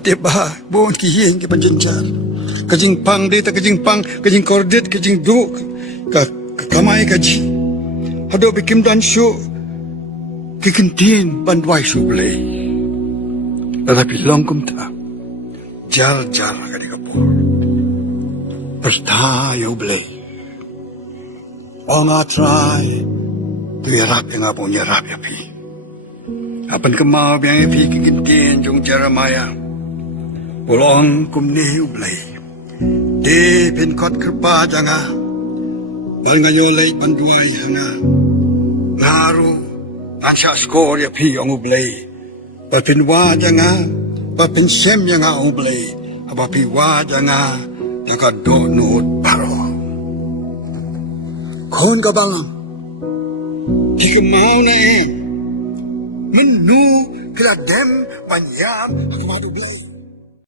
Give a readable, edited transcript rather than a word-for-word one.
Matibah, buong kihing kipanjanjar. Kajing pang data, kajing pang, kajing kordet, kajing du, kamay kaji. Hado bikim dan syu, kikintin bandway sublay. Tetapi longkum ta, jar agad kapur. Pertayo blay. O nga try, tuyarap yang apong yarap yapi. Apan kemau yang yapi kikintin jong Jeremiah. Pulong kumni ublay. Di pinkot kerpa janga. Dal ngayon lay banduay hanga. Ngaru, ansya skor yapi ang ublay. Papinwa janga, papinsem nga ublay. Apapiwa janga, nakadonot paro. Kon ka bang? Di kemau na menu kila dem panyam ang madublay.